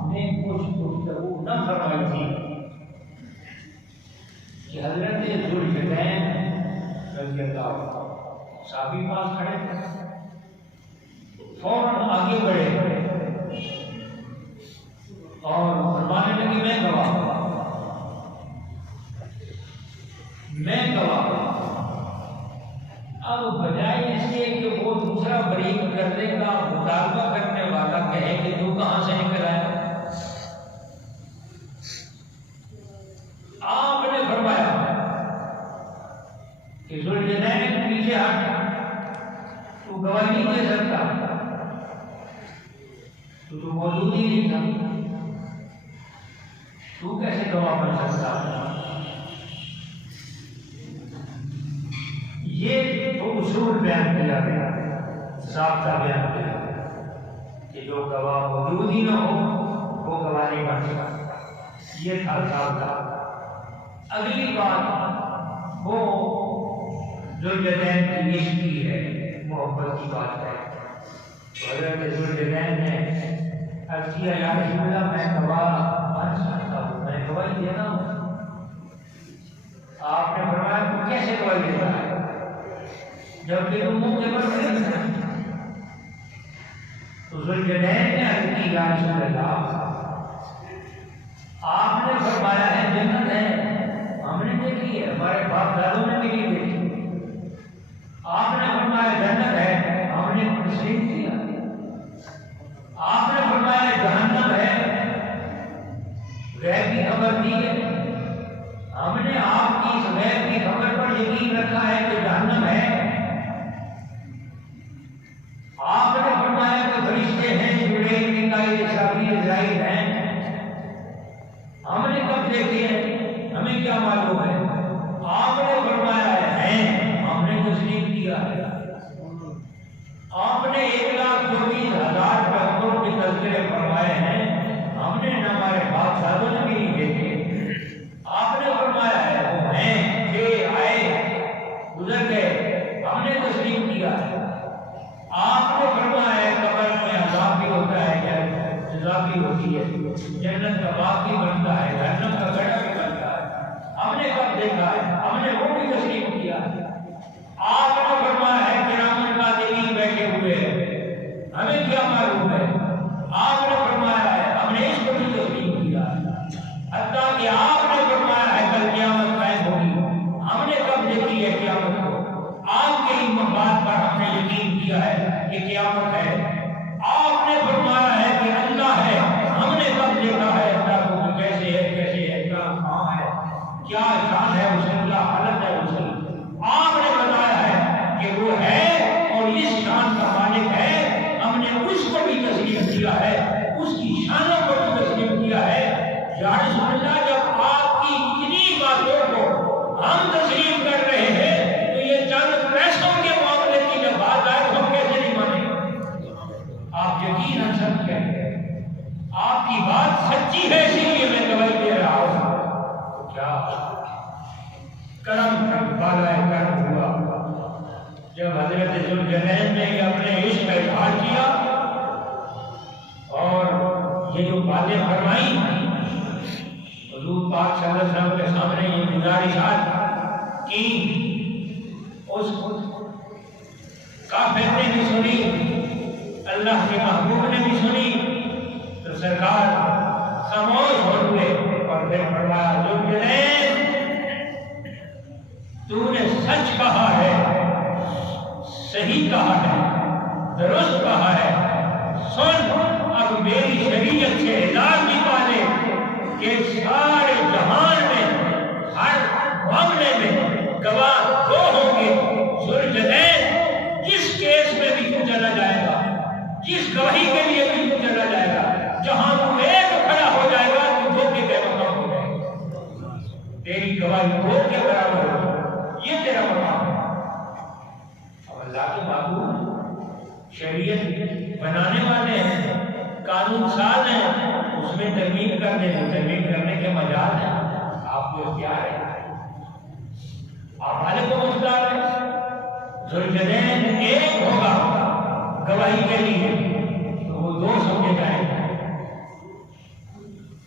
نے کچھ گفتگو نہ فرمائی تھی کہ حضرت ذوالجلالین رضی اللہ صحابی پاس کھڑے تھے، فوراً آگے بڑھے اور فرمانے لگے میں گواہ۔ اب بجائے اس کے کہ وہ دوسرا بریک کرنے کا مطالبہ کرنے والا کہے کہ تو کہاں سے نکل آیا، آپ نے فرمایا کہ ذوالجلالین پیچھے ہٹ، تو گواہی نہیں دے سکتا، تو موجود ہی نہیں تھا، تو کیسے گواہ بن سکتا؟ یہ تو اصول بیان کیا گیا، ضابطہ بیان کیا گیا کہ جو گواہ موجود ہی نہ ہو وہ گواہ نہیں بن سکتا، یہ تھا ضابطہ۔ اگلی بات وہ ذوالجلالین کی عشق کی ہے، محبت کی بات ہے۔ حضرت ذوالجلالین نے عرض کیا یا رسول اللہ میں گواہ بن سکتا ہوں، میں گواہی دینا ہوں۔ آپ نے فرمایا تو کیسے گواہی دیتا ہے جبکہ تم منہ کے پر نہیں ہے؟ تو ذوالجلالین نے عرض کی یا رسول اللہ آپ نے فرمایا ہے جنت ہے، ہم نے دیکھی ہے، ہمارے باپ دادوں نے بھی دیکھی۔ آپ نے فرمایا جنت ہے، ہم نے تسلیم کیا۔ آپ نے فرمایا جہنم ہے، غیب کی خبر دی ہے، ہم نے آپ کی اس غیب کی خبر پر یقین رکھا ہے کہ جہنم ہے۔ آپ نے فرمایا کہ فرشتے ہیں، جبرائیل، میکائیل، اسرافیل، عزرائیل ہیں، ہم نے کب دیکھے ہیں، ہمیں کیا معلوم ہے؟ آپ نے فرمایا ہے، ہم نے تسلیم کیا ہے۔ آپ نے 1,24,000 پیغمبروں کے تذکرے فرمائے ہیں، ہم نے نہ ہمارے باپ دادوں نے بھی نہیں دیکھے۔ آپ نے فرمایا ہے وہ ہیں، تھے، آئے، گزر گئے، ہم نے تسلیم کیا ہے۔ آپ نے فرمایا ہے قبر میں عذاب بھی ہوتا ہے، جزا بھی ہوتی ہے، جنت کا باغ بھی بنتا ہے، جہنم کا گڑھا بھی بنتا ہے، ہم نے کب دیکھا ہے، ہم نے وہ بھی تسلیم کیا ہے۔ آپ نے فرمایا ہے کرام کاتبین بیٹھے ہوئے ہیں، ہمیں کیا معلوم ہے؟ آپ نے فرمایا ہے، ہم نے اس کو بھی تسلیم کیا ہے۔ حتیٰ کہ آپ نے فرمایا ہے کل قیامت قائم ہوگی، ہم نے کب دیکھی ہے قیامت کو؟ آپ کے ہی بات پر ہم نے یقین کیا ہے کہ قیامت ہے۔ آپ نے فرمایا ہے کہ اللہ ہے، ہم نے کب دیکھا ہے اللہ کو کہ کیسے ہے، کہاں ہے، کیا شان ہے اس کی، کیا حالت ہے اس کی۔ آپ نے بتایا ہے کہ وہ ہے اور اس شان کا مالک ہے، ہم نے اس کو بھی تسلیم کیا ہے، اس کی شانوں کو بھی تسلیم کیا ہے۔ یا رسول اللہ جب آپ کی اتنی باتوں کو ہم تسلیم کر رہے ہیں تو یہ چند پیسوں کے معاملے کی جب بات آئے تو ہم کیسے نہیں مانیں؟ آپ یقیناً سچ کہتے ہیں، آپ کی بات سچی ہے، اسی لیے میں گواہی دے رہا ہوں۔ کیا کرم والا کرم ہوا جب حضرت ذوالجلالین نے اپنے عشق کا اظہار کیا اور یہ جو باتیں فرمائی، حضور پاک صلی اللہ علیہ وسلم کے سامنے یہ گزارشات کی، اس کافر نے بھی سنی، اللہ کے محبوب نے بھی سنی، تو سرکار خاموش ہو گئے اور پھر فرمایا ذوالجلالین تو نے سچ کہا ہے، صحیح کہا ہے، درست کہا ہے، سن اب میری شریعت سے اعلان بھی پالے کہ سارے جہان میں ہر معاملے میں گواہ دو ہوں گے۔ ذوالجلالین جس کیس میں بھی تو چلا جائے گا، جس گواہی کے لیے بھی تو چلا جائے گا، جہاں تو ایک کھڑا ہو جائے گا تو دھوکے کے مقام ہو جائے گا، تیری گواہی دو کے برابر ہوگی، یہ تیرا مقام ہے۔ اب اللہ کے محبوب شریعت بنانے والے ہیں، قانون ساز ہیں، اس میں ترمیم کرنے کے مجال ہیں، آپ کو اختیار ہے، آپ مالک کو مختار ہے۔ ذوالجلالین ایک ہوگا گواہی کے لیے تو وہ دو سمجھے جائیں گے،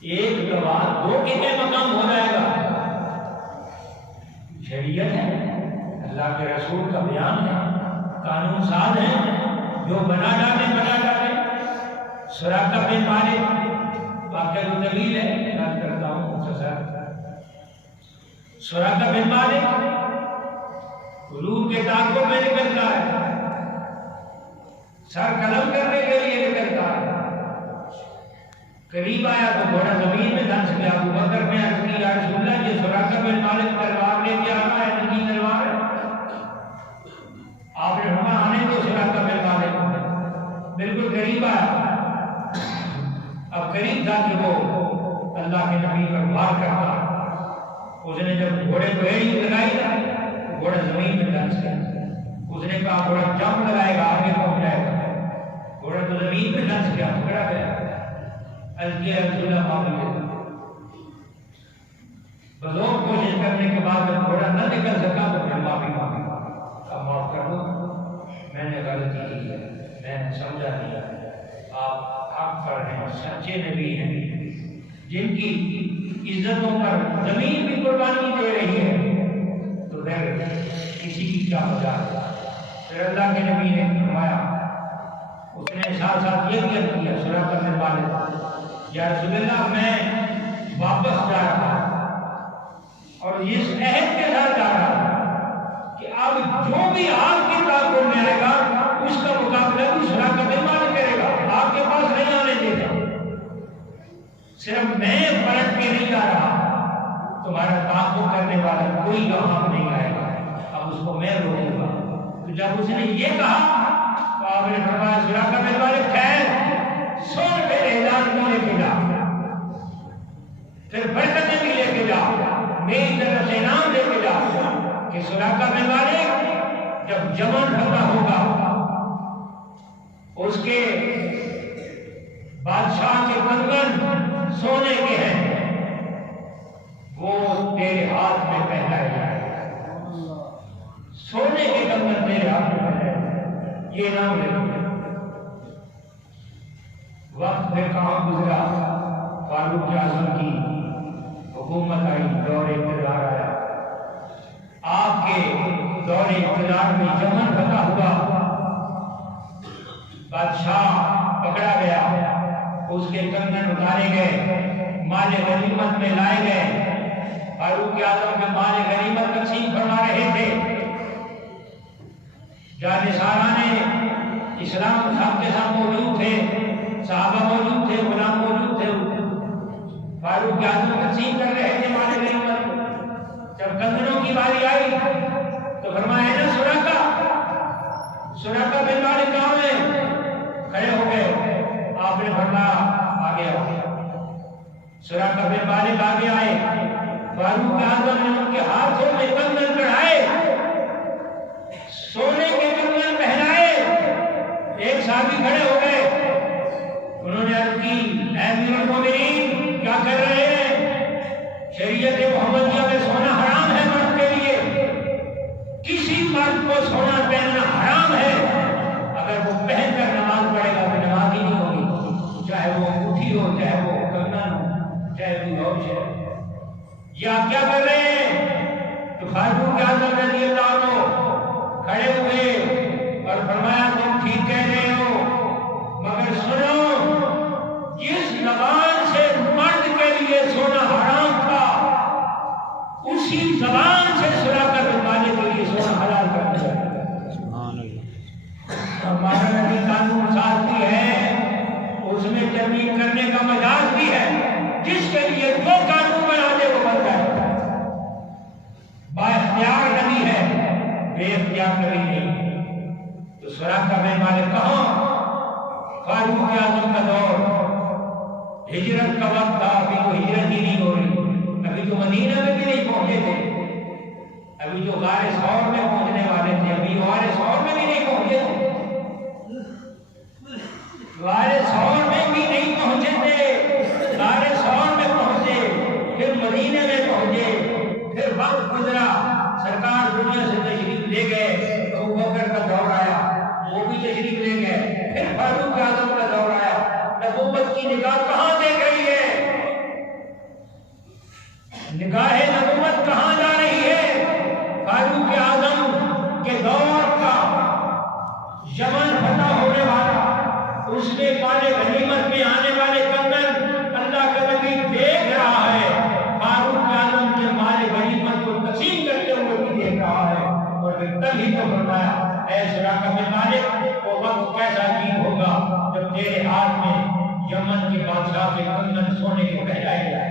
ایک گواہ دو کتنے مقام ہو جائے گا؟ شریعت ہے، اللہ کے رسول کا بیان ہے، قانون ساز ہے، جو بنا ڈالے بنا ڈالے۔ سراقہ بن مالک واقعہ جو طویل ہے، یاد کرتا ہوں مختصر۔ سراقہ بن مالک حضور کے تعاقب میں نکلتا ہے، سر قلم کرنے کے لیے نکلتا ہے، قریب آیا تو گھوڑا زمین میں دھنس گیا۔ ابو بکر نے عرض کی یا رسول اللہ، یہ سراقہ بن مالک تلوار لے کے آ رہا ہے، نجی تلوار ہے۔ آپ نے فرمایا آنے دو سراقہ بن مالک۔ بالکل قریب آیا، اب قریب تھا کہ وہ اللہ کے نبی پر وار کرتا۔ اس نے جب گھوڑے کو ایڑی لگائی نا، گھوڑا زمین میں دھنس گیا۔ اس نے کہا گھوڑا جمپ لگائے گا، آگے پہنچ جائے گا۔ گھوڑا تو زمین میں دھنس گیا، پکڑا گیا۔ رسول اللہ بزور کوشش کرنے کے بعد جب گھوڑا نہ نکل سکا تو پھر معافی مانگی، معاف کر دو، میں نے غلطی کی ہے، میں نے سمجھا نہیں، آپ حق پر ہیں، سچے نبی ہیں، جن کی عزتوں پر زمین بھی قربانی دے رہی ہے، تو پھر کسی کی کیا مزاح ہے۔ پھر اللہ کے نبی نے فرمایا، اس نے ساتھ ساتھ یہ بھی عرض کیا سراقہ بن مالک، یا رسول اللہ میں واپس جا رہا ہوں اور اس عہد کے ساتھ جا رہا ہوں کہ اب جو بھی آپ کی تعاقب میں آئے گا اس کا مقابلہ بھی سراقہ بن مالک کرے گا، آپ کے پاس نہیں آنے دے گا۔ صرف میں پلٹ کے نہیں جا رہا، تمہارا تعاقب کرنے والا کوئی یہاں نہیں آئے گا، اب اس کو میں روکوں گا۔ تو جب اس نے یہ کہا تو آپ نے فرمایا سراقہ بن مالک خیر سن میرے اعلان بھی لے کے جا، پھر برکتیں بھی لے کے جا، میری طرف سے انعام لے کے جا کہ سراقہ بن مالک جب جمن فتح ہوگا اس کے بادشاہ کے کنگن سونے کے ہیں، وہ تیرے ہاتھ میں پہنائے جائے گا، سونے کے کنگن تیرے ہاتھ میں پہنائے جائے، یہ انعام لے کے۔ وقت پھر کہاں گزرا، فاروق اعظم کی حکومت آئی، دور اقتدار آیا، آپ کے دور اقتدار میں یمن فتح ہوا، بادشاہ پکڑا گیا، اس کے کنگن اتارے گئے، مال غنیمت میں لائے گئے، فاروق اعظم کے مال غنیمت تقسیم فرما رہے تھے، جانشاران اسلام سب کے ساتھ موجود تھے، صحابہ موجود تھے، غلام موجود تھے، فاروق اعظم تقسیم کر رہے تھے مال غنیمت۔ جب کنگنوں کی باری آئی تو فرمایا نا سراقہ بن مالک کہاں ہے؟ کھڑے ہو گئے، آپ نے فرمایا آگے آؤ۔ سراقہ بن مالک آگے آئے، فاروق اعظم نے ان کے ہاتھوں میں کنگن چڑھائے، سونے کے کنگن پہنائے، ایک صحابی کھڑے ہو گئے، انہوں نے عرض کی اے امیر المومنین کیا کر رہے ہیں؟ شریعت محمدیہ میں سونا حرام ہے مرد کے لیے، کسی مرد کو سونا پہننا حرام ہے، اگر وہ پہن کر نماز پڑھے گا تو نماز ہی نہیں ہوگی، چاہے وہ انگوٹھی ہو، چاہے وہ کنگن ہو، چاہے کوئی اور شے۔ یہ آپ کیا کر رہے ہیں؟ تو فاروق اعظم رضی اللہ عنہ کھڑے ہوئے اور فرمایا تم ٹھیک کہہ رہے ہو، مگر سنو جس زبان سے مرد کے لیے سونا حرام تھا اسی زبان سے سراقہ بن مالک کے لیے سونا حلال کر دیا۔ ہمارا نبی قانون ساز بھی ہے، اس میں ترمیم کرنے کا مجاز بھی ہے، جس کے لیے جو قانون بنا دے وہ بن جائے۔ با اختیار نبی ہے، بے اختیار نبی نہیں۔ تو سراقہ بن مالک کہاں؟ فاروق اعظم کا دور، ہجرت کا وقت تھا، ابھی تو ہجرت ہی نہیں ہو رہی، ابھی تو مدینہ میں بھی نہیں پہنچے تھے، ابھی تو غار ثور میں پہنچنے والے تھے، ابھی غار ثور میں بھی نہیں پہنچے تھے، غار ثور میں بھی نہیں پہنچے تھے، غار ثور میں پہنچے، پھر مدینہ میں پہنچے، پھر وقت گزرا، سرکار دنیا سے تشریف لے گئے، ابو بکر کا دور آیا، وہ بھی تشریف لے گئے، پھر فاروق اعظم کا دور آیا، نبوت کی نگاہ کہاں دیکھ رہی ہے؟ نگاہ نبوت کہاں جا رہی ہے؟ فاروق اعظم کے دور کا یمن فتح ہونے والا، اس میں مال غنیمت میں آنے والے کنگن اللہ کا نبی دیکھ رہا ہے، فاروق اعظم کے مال غنیمت کو تقسیم کرتے ہوئے بھی دیکھ رہا ہے، اور پھر تب ہی تو فرمایا اے سراقہ بن مالک، وہ وقت کیسا عجیب ہوگا جب تیرے ہاتھ میں یمن کے بادشاہ کے کنگن سونے کے پہنائے جائیں۔